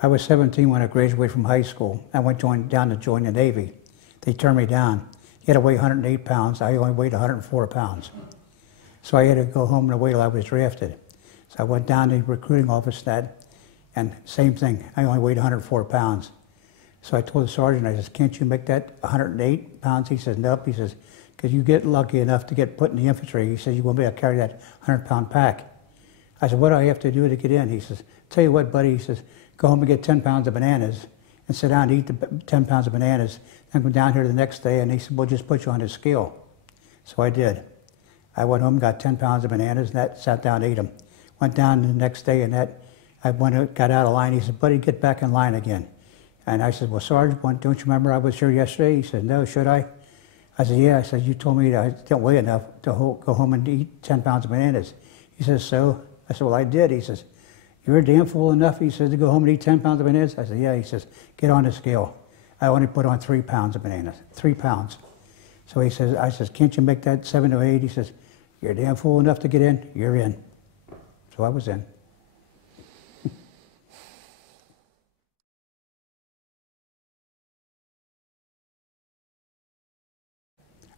I was 17 when I graduated from high school. I went down to join the Navy. They turned me down. You had to weigh 108 pounds. I only weighed 104 pounds. So I had to go home and wait till I was drafted. So I went down to the recruiting office and same thing. I only weighed 104 pounds. So I told the sergeant, I said, can't you make that 108 pounds? He says, nope. He says, because you get lucky enough to get put in the infantry. He says, you won't be able to carry that 100-pound pack. I said, what do I have to do to get in? He says, tell you what, buddy. He says, go home and get 10 pounds of bananas and sit down and eat the 10 pounds of bananas. Then come down here the next day, and he said, we'll just put you on the scale. So I did. I went home, got 10 pounds of bananas, and sat down and ate them. Went down the next day, and I got out of line. He said, buddy, get back in line again. And I said, well, Sergeant, don't you remember I was here yesterday? He said, no, should I? I said, yeah. I said, you told me that I didn't weigh enough to go home and eat 10 pounds of bananas. He says, so? I said, well, I did. He says, you're a damn fool enough, he says, to go home and eat 10 pounds of bananas? I said, yeah. He says, get on the scale. I only put on 3 pounds of bananas, 3 pounds. So he says, I says, can't you make that 7 or 8? He says, you're a damn fool enough to get in, you're in. So I was in.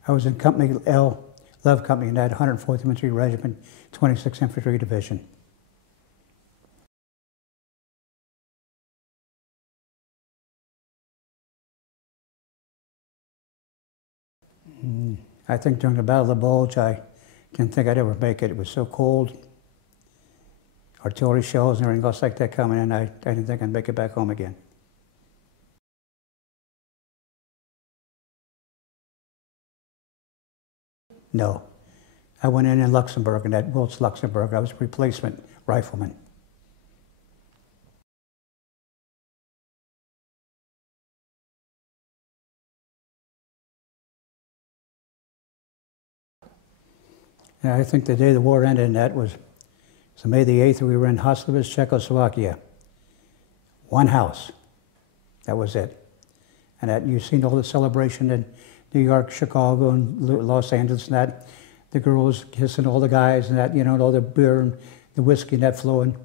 I was in Company L, Love Company, in that 104th Infantry Regiment, 26th Infantry Division. I think during the Battle of the Bulge, I didn't think I'd ever make it. It was so cold. Artillery shells and everything else like that coming in, I didn't think I'd make it back home again. No. I went in Luxembourg, in that Wilts, Luxembourg. I was a replacement rifleman. Yeah, I think the day the war ended, and that was so May the 8th, we were in Hoslavich, Czechoslovakia. One house. That was it. And you've seen all the celebration in New York, Chicago, and Los Angeles, and that. The girls kissing all the guys, and that, and all the beer and the whiskey and that flowing.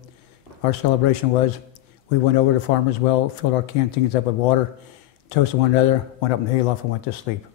Our celebration was, we went over to Farmer's Well, filled our canteens up with water, toasted one another, went up in the hayloft and went to sleep.